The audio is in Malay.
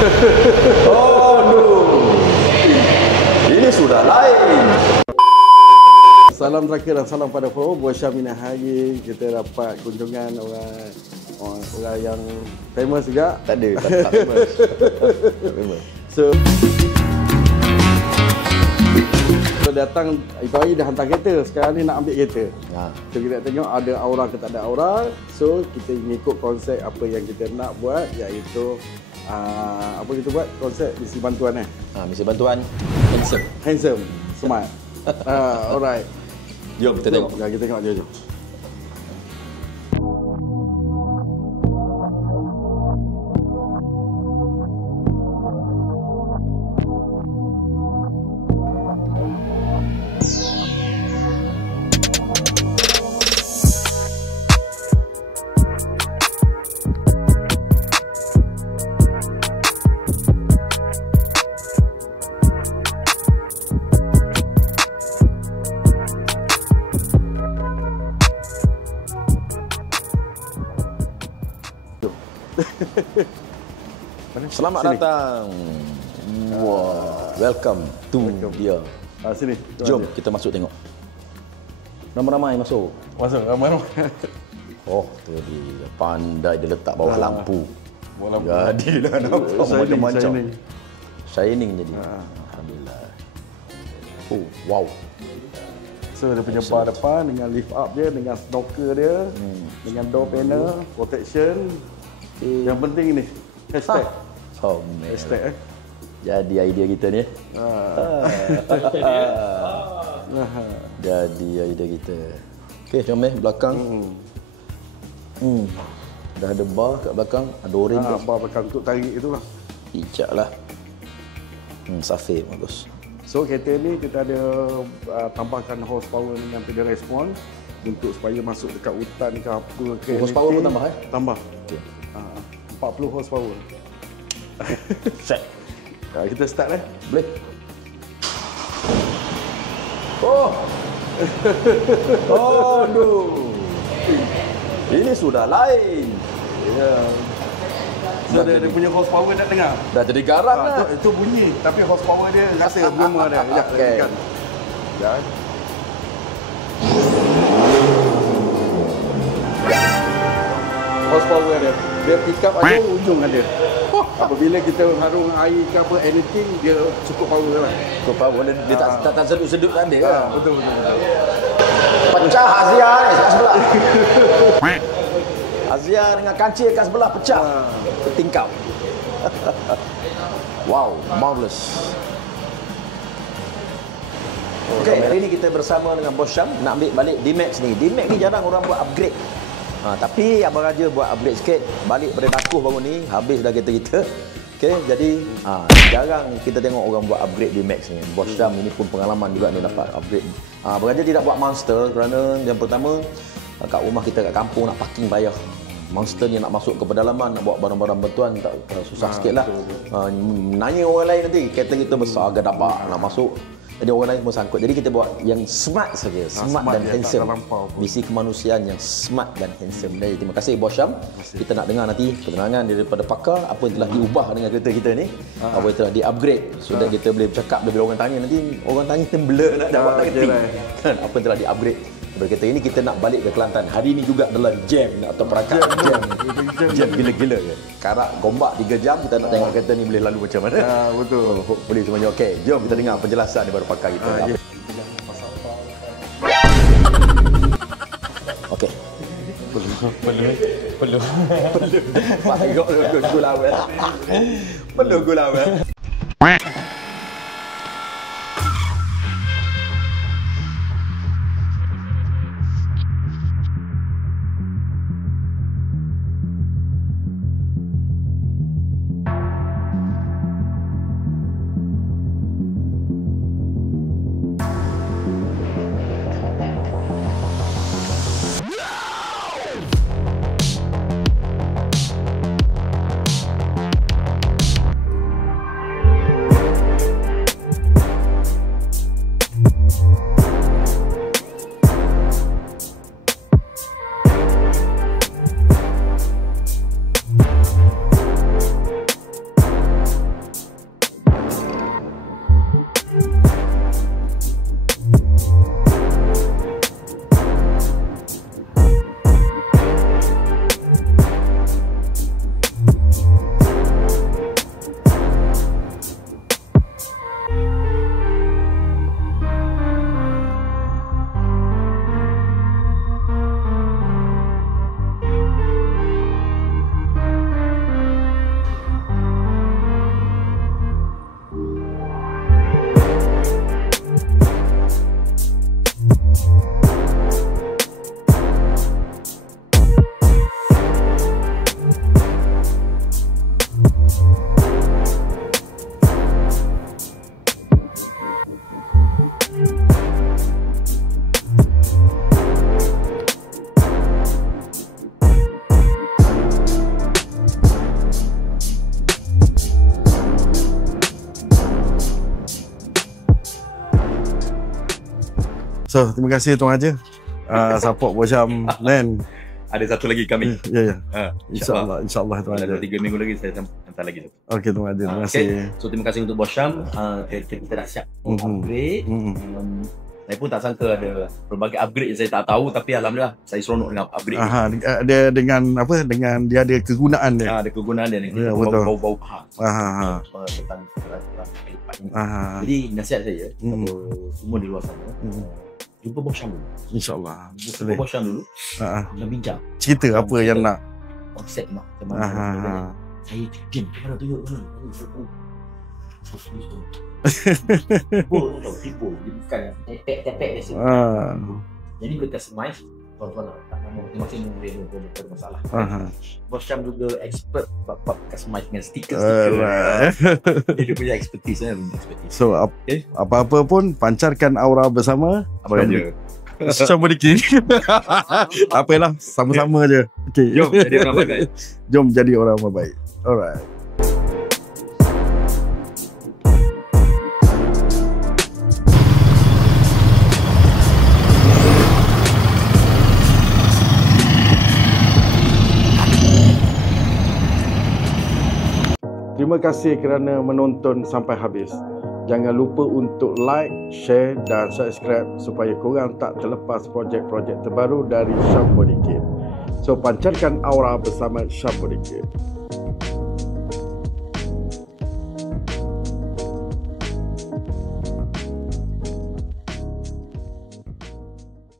Oh no, ini sudah lain. Salam terakhir dan salam pada Pro. Buat Syamina Hari kita dapat kunjungan orang yang famous juga. Tak ada, tak famous. Tak famous. So datang itu hari dah hantar kereta, sekarang ni nak ambil kereta. So kita tengok ada aura ke tak ada aura. So kita mengikut konsep apa yang kita nak buat, iaitu apa kita buat, konsep misi bantuan Misi bantuan handsome, smart. Alright. Jom kita tengok. Kita tengok jom. Selamat datang. Wow, welcome to dia. Sini. Jom kita masuk tengok. Ramai-ramai masuk. Masuk ramai-ramai. Oh, tu dia. Pandai dia letak bawah lampu. Bawah lampu. Jadilah nampak macam-macam. Shining jadi. Alhamdulillah. Oh, wow. So dia punya bar depan dengan lift up dia, dengan snorkel dia, dengan door panel, protection. Yang penting ni, hashtag. Hashtag Jadi idea kita ni. Jadi idea kita. Okey, jom belakang. Dah ada bar kat belakang, ada oren tu. Bar belakang untuk tarik itulah. Icak lah. Safir bagus. So kereta ni kita ada tambahkan horsepower dengan pedal response untuk supaya masuk dekat hutan ke apa ke. Horsepower pun tambah Tambah. Okey. 40 horsepower. Set. Kita start Boleh. Oh. Oh no. Ini sudah lain. Ya. So dia punya horsepower nak dengar. Dah jadi garang dah. Itu bunyi, tapi horsepower dia rasa belum ada. Sekejap, tekan. Ya. Horsepower dia pick up ada, ujung ada. Apabila kita harung air ke apa, anything, dia cukup power lah. Cukup power, dia tak sedut-sedut tak ada. Betul. Pecah Azia ni kat sebelah. Azia dengan kancil kat sebelah pecah. Tertingkap. Wow, marvelous. Okey, hari ni kita bersama dengan Bos Syam nak ambil balik D-Max ni. D-Max ni jarang orang buat upgrade. Tapi Abang Raja buat upgrade sikit. Balik pada Dakuh baru ni, habis dah kereta kita. Okey, jadi jarang kita tengok orang buat upgrade D-Max ni. Bos Syam ini pun pengalaman juga ni dapat upgrade. Abang Raja tidak buat Monster kerana yang pertama kat rumah kita kat kampung nak parking payah. Monster ni nak masuk ke pedalaman, nak bawa barang-barang bantuan tak susah sikit lah. Nanya orang lain nanti, kereta kita besar agak dapat nak masuk. Jadi orang lain pun sangkut. Jadi kita buat yang smart saja, smart dan handsome. Misi kemanusiaan yang smart dan handsome. Jadi terima kasih Bos Syam. Kita nak dengar nanti keterangan daripada pakar apa yang telah diubah dengan kereta kita ni, apa yang telah di-upgrade, so that kita boleh bercakap bila orang tanya nanti, orang tanya kita blur nak jawab tak kerti. Kan apa yang telah di-upgrade. Berkata ini kita nak balik ke Kelantan. Hari ini juga adalah jam atau perangkat jam gila-gila ke. Karak gombak 3 jam, kita nak tengok kereta ni boleh lalu macam mana. Betul. Boleh semuanya okey. Jom kita dengar penjelasan daripada pakar kita. Okey. Perlu. Pak gula awal. Perlu gula awal. So, terima kasih Tuan Haji. Support Bos Syam kan. Ada satu lagi kami. Ya. InsyaAllah. InsyaAllah Tuan Haji. Dalam 3 minggu lagi saya hantar lagi tu. Okey Tuan Haji, terima kasih. So terima kasih untuk Bos Syam. Kita dah siap upgrade. Saya pun tak sangka ada berbagai upgrade yang saya tak tahu, tapi alhamdulillah saya seronok dengan upgrade. Dia dengan apa? Dengan dia ada kegunaan dia. Ada kegunaan dia ni. Ya, betul. Bau-bau tentang lipat ini. Jadi nasihat saya semua di luar sana. Jumpa Bos Syam dulu. InsyaAllah. Jumpa Bos Syam dulu. Dan bincang. Cerita apa yang nak. Konsep mak macam mana. Saya diam. Mana tunjuk ni. Tipu. Dia bukan tepek dia sini. Jadi boleh customize. Tuan-tuan tak nama masing-masing boleh buat masalah. Bos Syam juga expert bab customize dengan stiker. Dia punya expertise. So apa-apa pun pancarkan aura bersama. Apa aja. Syam Bodiki. Apalah, sama-sama je. Okay. Jom jadi orang baik. Jom jadi orang baik. Alright. Terima kasih kerana menonton sampai habis. Jangan lupa untuk like, share dan subscribe supaya korang tak terlepas projek-projek terbaru dari Syam Bodiki. So, pancarkan aura bersama Syam Bodiki.